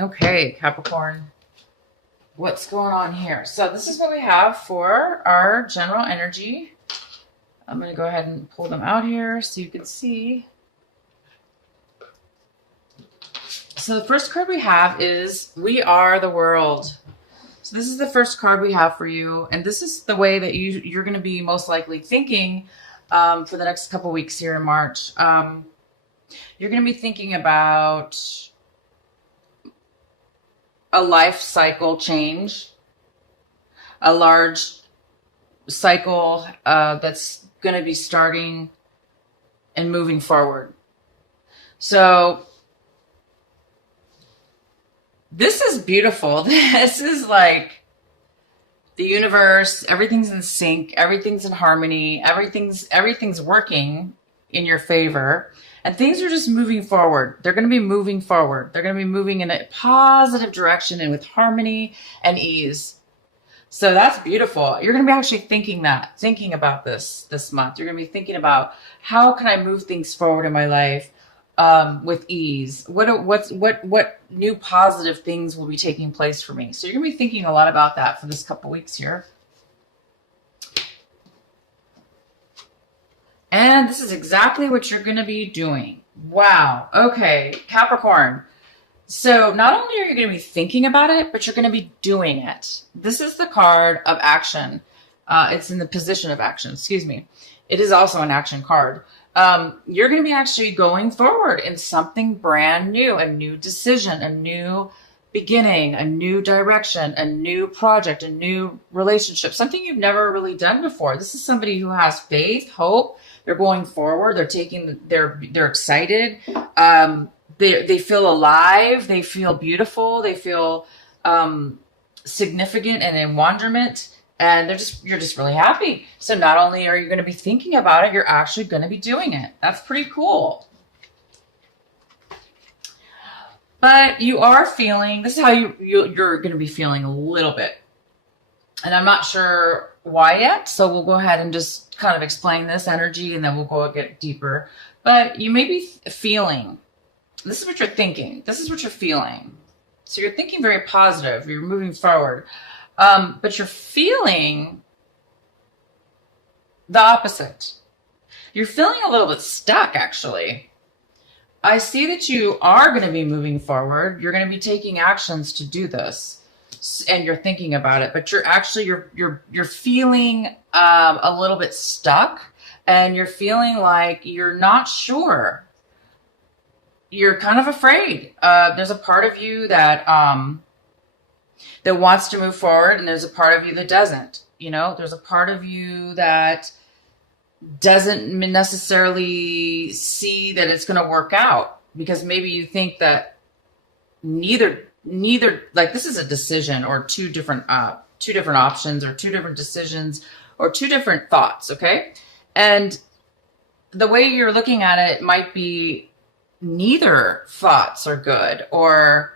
Okay, Capricorn, what's going on here? So this is what we have for our general energy. I'm going to go ahead and pull them out here so you can see. So the first card we have is We Are the World. So this is the first card we have for you. And this is the way that you're going to be most likely thinking for the next couple weeks here in March. You're going to be thinking about a life cycle change, a large cycle that's going to be starting and moving forward. So this is beautiful. This is like the universe. Everything's in sync. Everything's in harmony. Everything's working in your favor. And things are just moving forward. They're going to be moving forward. They're going to be moving in a positive direction and with harmony and ease. So that's beautiful. You're going to be actually thinking about this month. You're going to be thinking about, how can I move things forward in my life with ease? What new positive things will be taking place for me? So you're going to be thinking a lot about that for this couple weeks here. And this is exactly what you're going to be doing. Wow. Okay, Capricorn. So not only are you going to be thinking about it, but you're going to be doing it. This is the card of action. It's in the position of action. Excuse me. It is also an action card. You're going to be actually going forward in something brand new, a new decision, a new beginning, a new direction, a new project, a new relationship, something you've never really done before. This is somebody who has faith, hope. They're going forward. They're excited. They feel alive. They feel beautiful. They feel significant and in wonderment. And you're just really happy. So not only are you going to be thinking about it, you're actually going to be doing it. That's pretty cool. But you are feeling, this is how you're going to be feeling a little bit. And I'm not sure why yet. So we'll go ahead and just kind of explain this energy, and then we'll go a bit deeper. But you may be feeling, this is what you're thinking. This is what you're feeling. So you're thinking very positive. You're moving forward. But you're feeling the opposite. You're feeling a little bit stuck, actually. I see that you are going to be moving forward. You're going to be taking actions to do this, and you're thinking about it. But you're feeling a little bit stuck, and you're feeling like you're not sure. You're kind of afraid. There's a part of you that wants to move forward, and there's a part of you that doesn't. You know, there's a part of you that doesn't necessarily see that it's going to work out, because maybe you think that neither, like, this is a decision, or two different options, or two different decisions, or two different thoughts. Okay. And the way you're looking at it might be neither thoughts are good, or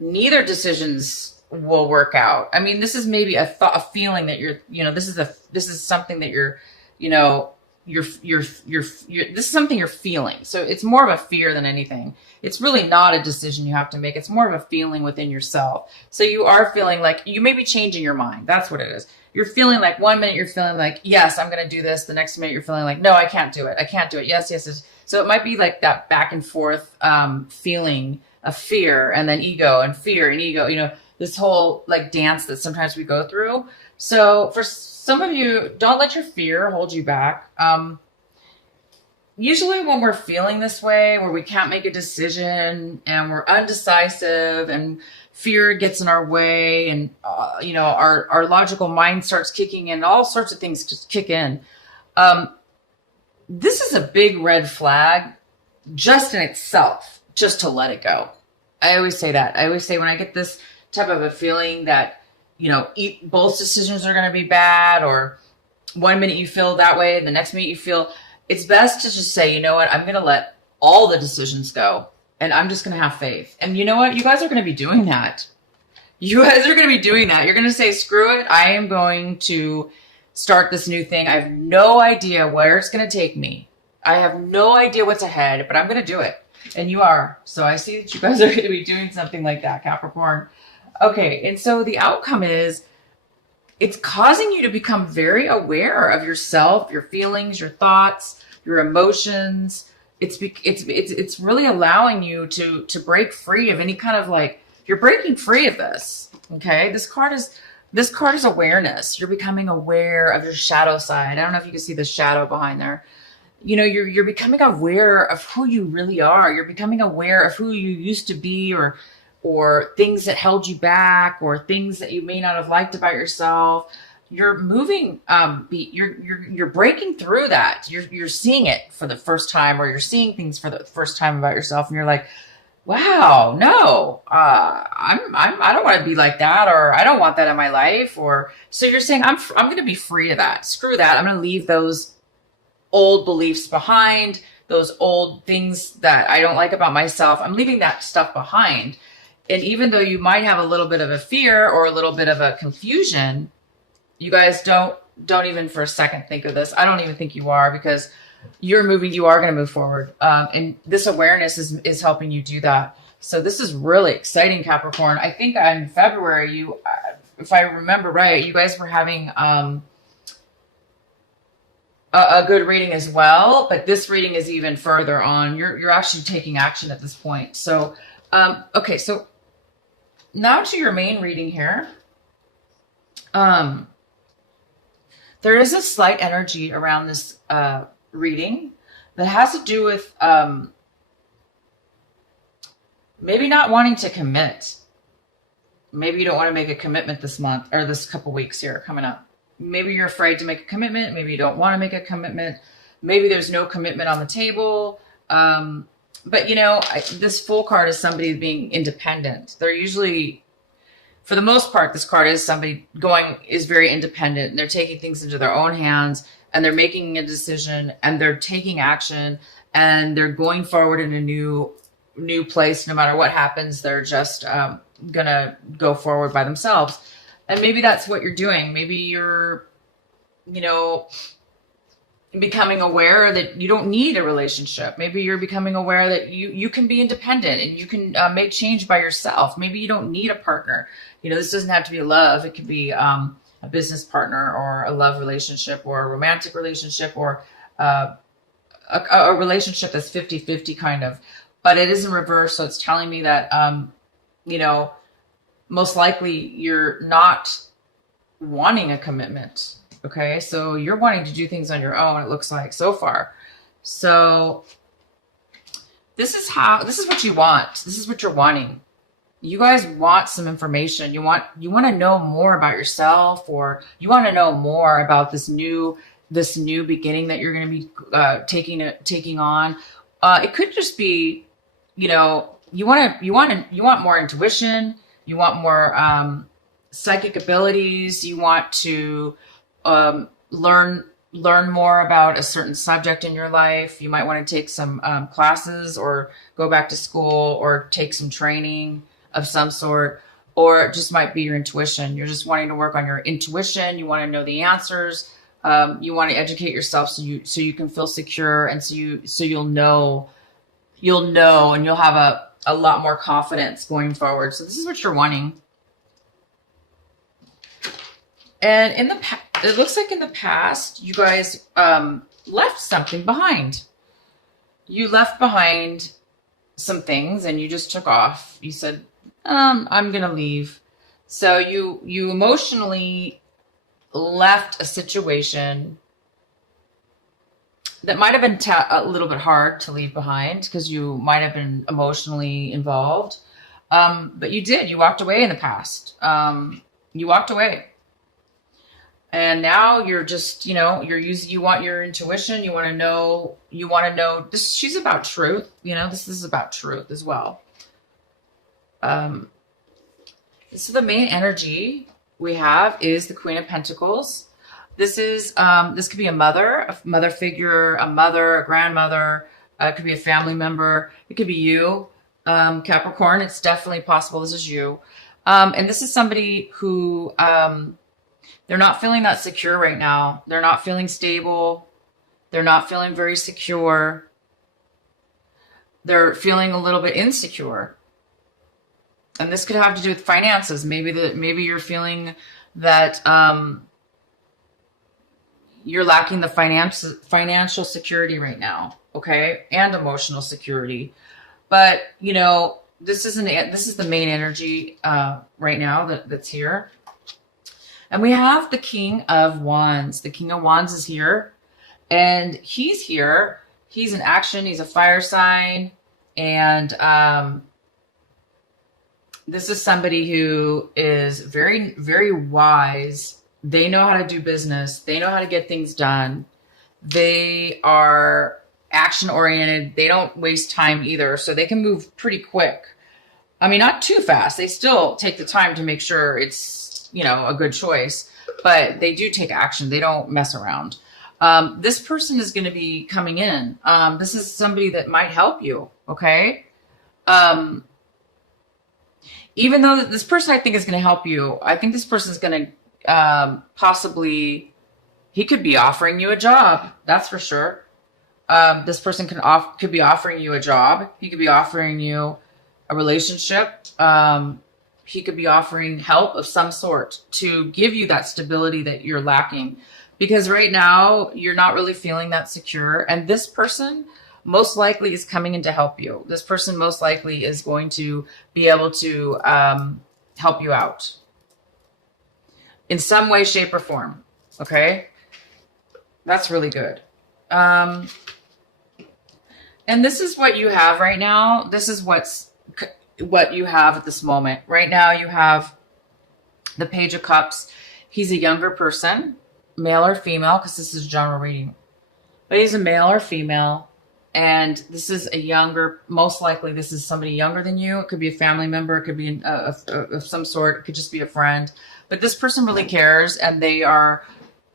neither decisions will work out. I mean, this is maybe a feeling that this is something that this is something you're feeling. So it's more of a fear than anything. It's really not a decision you have to make. It's more of a feeling within yourself. So you are feeling like you may be changing your mind. That's what it is. You're feeling like, one minute you're feeling like, yes, I'm going to do this. The next minute you're feeling like, no, I can't do it. I can't do it. Yes, yes, yes. So it might be like that back and forth feeling of fear, and then ego, and fear and ego, this whole like dance that sometimes we go through. So for some of you, don't let your fear hold you back. Usually when we're feeling this way, where we can't make a decision and we're undecisive and fear gets in our way, and our logical mind starts kicking in, all sorts of things just kick in. This is a big red flag just in itself, just to let it go. I always say that. I always say, when I get this type of a feeling that, both decisions are going to be bad, or one minute you feel that way, the next minute you feel, it's best to just say, you know what, I'm going to let all the decisions go, and I'm just going to have faith. And you know what? You guys are going to be doing that. You guys are going to be doing that. You're going to say, screw it. I am going to start this new thing. I have no idea where it's going to take me. I have no idea what's ahead, but I'm going to do it. And you are. So I see that you guys are going to be doing something like that, Capricorn. Okay. And so the outcome is it's causing you to become very aware of yourself, your feelings, your thoughts, your emotions. It's really allowing you to break free of any kind of like, you're breaking free of this. Okay. This card is awareness. You're becoming aware of your shadow side. I don't know if you can see the shadow behind there. You know, you're becoming aware of who you really are. You're becoming aware of who you used to be, or things that held you back, or things that you may not have liked about yourself. You're moving, you're breaking through that. You're seeing it for the first time, or you're seeing things for the first time about yourself, and you're like, wow, no, I don't want to be like that, or I don't want that in my life. Or so you're saying, I'm going to be free of that. Screw that. I'm going to leave those old beliefs behind, those old things that I don't like about myself. I'm leaving that stuff behind. And even though you might have a little bit of a fear or a little bit of a confusion, you guys don't even for a second think of this. I don't even think you are, because you're moving, you are going to move forward. And this awareness is helping you do that. So this is really exciting, Capricorn. I think in February, if I remember right, you guys were having a good reading as well, but this reading is even further on. You're actually taking action at this point. So, okay. So now to your main reading here. There is a slight energy around this, reading that has to do with, maybe not wanting to commit. Maybe you don't want to make a commitment this month or this couple weeks here coming up. Maybe you're afraid to make a commitment. Maybe you don't want to make a commitment. Maybe there's no commitment on the table. But you know, this Fool card is somebody being independent. They're usually, for the most part, this card is somebody is very independent, and they're taking things into their own hands, and they're making a decision, and they're taking action, and they're going forward in a new place. No matter what happens, they're just gonna go forward by themselves. And maybe that's what you're doing. Maybe you're, you know, becoming aware that you don't need a relationship. Maybe you're becoming aware that you can be independent, and you can make change by yourself. Maybe you don't need a partner. You know, this doesn't have to be love. It could be a business partner, or a love relationship, or a romantic relationship, or a relationship that's 50-50 kind of. But it is in reverse. So it's telling me that, you know, most likely you're not wanting a commitment. Okay. So you're wanting to do things on your own, it looks like so far. So this is what you want. This is what you're wanting. You guys want some information. You want to know more about yourself, or you want to know more about this new beginning that you're going to be taking on. It could just be, you know, you want more intuition. You want more psychic abilities. You want to learn more about a certain subject in your life. You might want to take some classes, or go back to school, or take some training of some sort. Or it just might be your intuition. You're just wanting to work on your intuition. You want to know the answers. You want to educate yourself so you can feel secure, and so you'll know, and you'll have a lot more confidence going forward. So this is what you're wanting. And it looks like in the past, you guys left something behind. You left behind some things, and you just took off. You said, I'm going to leave. So you emotionally left a situation that might have been a little bit hard to leave behind, because you might have been emotionally involved. But you did. You walked away in the past. You walked away. And now you're just, you know, you want your intuition. You want to know this. She's about truth. You know, this is about truth as well. This is the main energy we have is the Queen of Pentacles. This is, this could be a mother figure, a mother, a grandmother. It could be a family member. It could be you, Capricorn. It's definitely possible this is you. And this is somebody who, they're not feeling that secure right now. They're not feeling stable. They're not feeling very secure. They're feeling a little bit insecure. And this could have to do with finances. Maybe you're feeling that you're lacking the financial security right now, okay? And emotional security. But, you know, this is the main energy right now that's here. And we have the King of Wands. The King of Wands is here. And he's here. He's in action. He's a fire sign. And this is somebody who is very, very wise. They know how to do business. They know how to get things done. They are action oriented. They don't waste time either. So they can move pretty quick. I mean, not too fast. They still take the time to make sure it's, you know, a good choice, but they do take action. They don't mess around. This person is going to be coming in. This is somebody that might help you. Okay. Even though this person I think is going to help you, I think this person is going to possibly, he could be offering you a job. That's for sure. This person could be offering you a job. He could be offering you a relationship. He could be offering help of some sort to give you that stability that you're lacking. Because right now you're not really feeling that secure. And this person most likely is coming in to help you. This person most likely is going to be able to help you out in some way, shape, or form. Okay? That's really good. And this is what you have right now. This is what you have at this moment. Right now you have the Page of Cups. He's a younger person, male or female, because this is general reading. But he's a male or female. And this is a younger, most likely this is somebody younger than you. It could be a family member. It could be of some sort. It could just be a friend. But this person really cares, and they're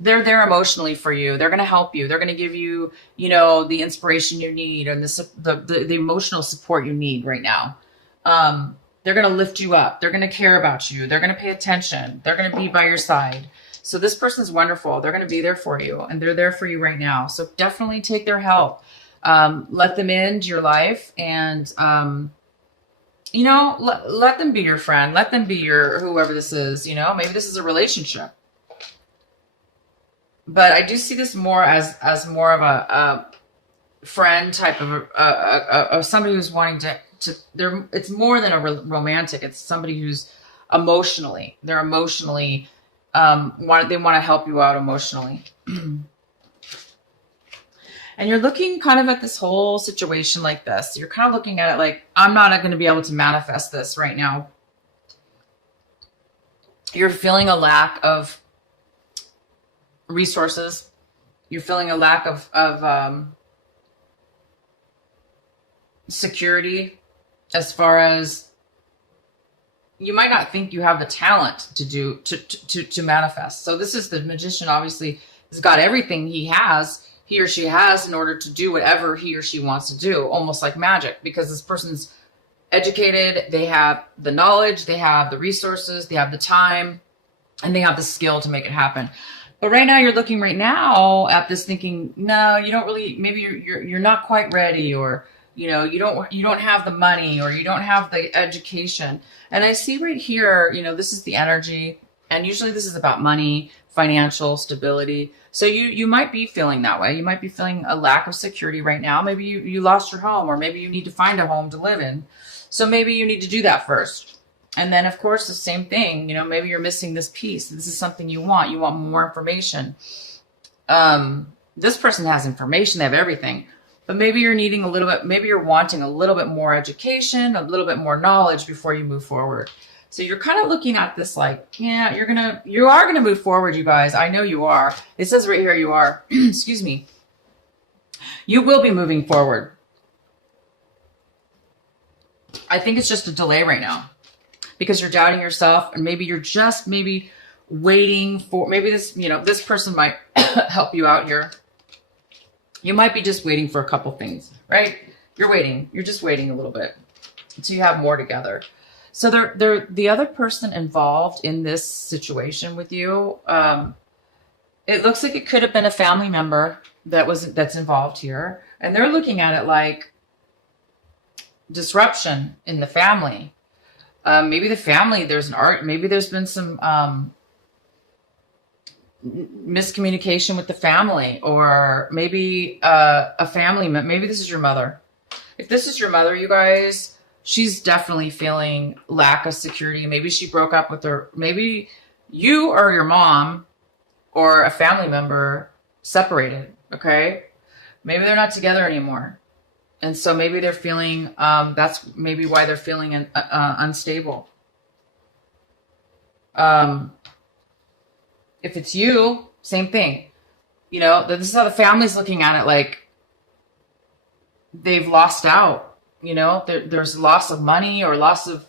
there emotionally for you. They're going to help you. They're going to give you, you know, the inspiration you need and the emotional support you need right now. They're going to lift you up. They're going to care about you. They're going to pay attention. They're going to be by your side. So this person's wonderful. They're going to be there for you, and they're there for you right now. So definitely take their help. Let them into your life, and, you know, let them be your friend. Let them be your, whoever this is, you know, maybe this is a relationship. But I do see this more as more of a friend type of somebody who's wanting to it's more than a romantic. It's somebody who's emotionally, they want to help you out emotionally. And you're looking kind of at this whole situation like this. You're kind of looking at it like, I'm not going to be able to manifest this right now. You're feeling a lack of resources. You're feeling a lack of security, as far as you might not think you have the talent to manifest. So this is the Magician, obviously has got everything he or she has in order to do whatever he or she wants to do, almost like magic, because this person's educated, they have the knowledge, they have the resources, they have the time, and they have the skill to make it happen. But right now you're looking right now at this thinking, no, you don't really, maybe you're not quite ready, or, you know, you don't have the money, or you don't have the education. And I see right here, you know, this is the energy, and usually this is about money, financial stability. So you might be feeling that way. You might be feeling a lack of security right now. Maybe you lost your home, or maybe you need to find a home to live in. So maybe you need to do that first. And then, of course, the same thing, you know, maybe you're missing this piece. This is something you want. You want more information. This person has information. They have everything. But maybe you're needing a little bit, maybe you're wanting a little bit more education, a little bit more knowledge before you move forward. So you're kind of looking at this like, yeah, you are going to move forward, you guys. I know you are. It says right here you are. Excuse me. You will be moving forward. I think it's just a delay right now because you're doubting yourself, and maybe you're just waiting for, maybe this, you know, this person might help you out here. You might be just waiting for a couple things, right? You're waiting. You're just waiting a little bit until you have more together. So the other person involved in this situation with you, it looks like it could have been a family member that's involved here. And they're looking at it like, disruption in the family. Maybe the family, maybe there's been some miscommunication with the family, or maybe maybe this is your mother. If this is your mother, you guys, she's definitely feeling lack of security. Maybe she broke up with her. Maybe you or your mom or a family member separated. Okay. Maybe they're not together anymore. And so maybe they're feeling, that's maybe why they're feeling unstable. If it's you, same thing. You know, this is how the family's looking at it. Like, they've lost out. You know, there's loss of money or loss of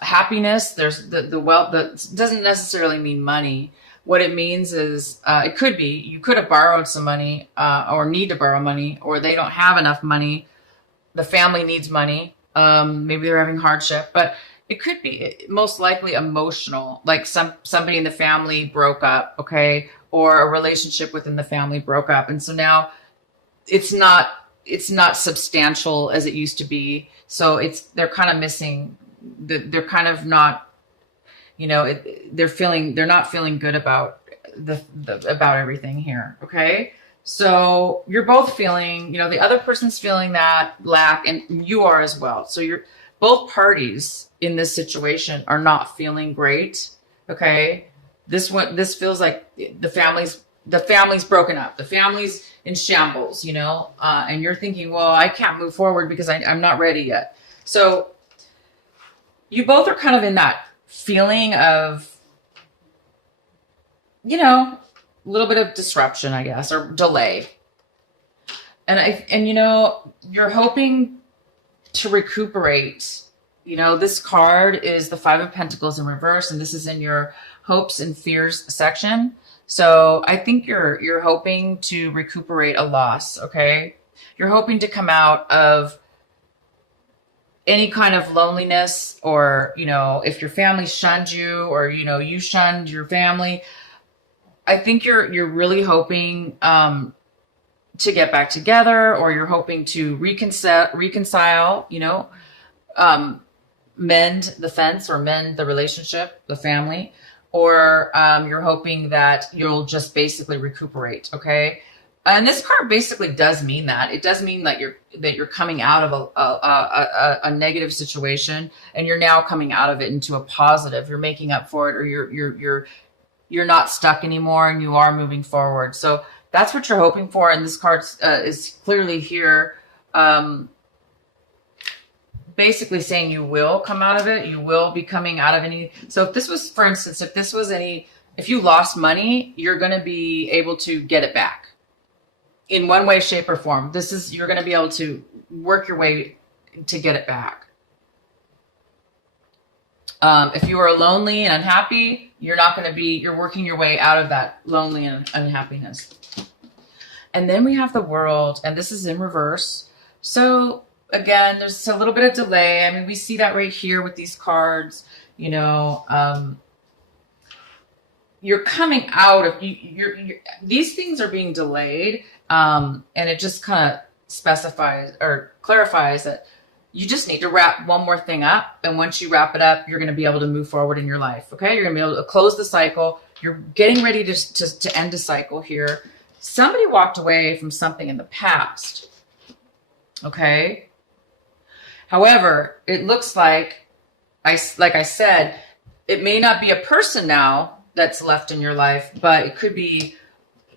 happiness. There's the wealth. That doesn't necessarily mean money. What it means is, it could be, you could have borrowed some money, or need to borrow money, or they don't have enough money. The family needs money. Maybe they're having hardship, but it could be most likely emotional, like somebody in the family broke up, okay, or a relationship within the family broke up, and so now it's not substantial as it used to be. So they're kind of missing. They're kind of not. You know, they're not feeling good about about everything here. Okay. So you're both feeling, you know, the other person's feeling that lack, and you are as well. So both parties in this situation are not feeling great. Okay. This feels like the family's broken up. The family's in shambles, you know, and you're thinking, well, I can't move forward because I'm not ready yet. So you both are kind of in that feeling of, you know, a little bit of disruption, I guess, or delay. And you know, you're hoping to recuperate. You know, this card is the Five of Pentacles in reverse, and this is in your hopes and fears section. So I think you're hoping to recuperate a loss, okay? You're hoping to come out of any kind of loneliness, or, you know, if your family shunned you, or, you know, you shunned your family. I think you're really hoping to get back together, or you're hoping to reconcile, you know, mend the fence or mend the relationship, the family, or you're hoping that you'll just basically recuperate, okay? And this card basically does mean that. It does mean that you're coming out of a negative situation, and you're now coming out of it into a positive. You're making up for it, or you're not stuck anymore, and you are moving forward. So that's what you're hoping for. And this card is clearly here, basically saying you will come out of it. You will be coming out of any. So if this was, for instance, if you lost money, you're going to be able to get it back in one way, shape, or form. You're going to be able to work your way to get it back. If you are lonely and unhappy, you're working your way out of that lonely and unhappiness. And then we have the World, and this is in reverse. So again, there's a little bit of delay. I mean, we see that right here with these cards, you know, you're coming out of, these things are being delayed. And it just kind of specifies or clarifies that you just need to wrap one more thing up. And once you wrap it up, you're going to be able to move forward in your life. Okay. You're going to be able to close the cycle. You're getting ready to end a cycle here. Somebody walked away from something in the past. Okay. However, it looks like I said, it may not be a person now that's left in your life, but it could be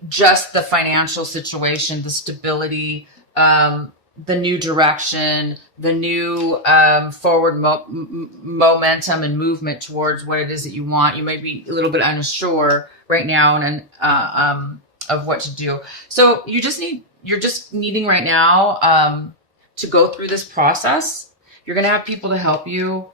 just the financial situation, the stability, the new direction, the new forward momentum and movement towards what it is that you want. You might be a little bit unsure right now and of what to do. So you're just needing right now to go through this process. You're going to have people to help you.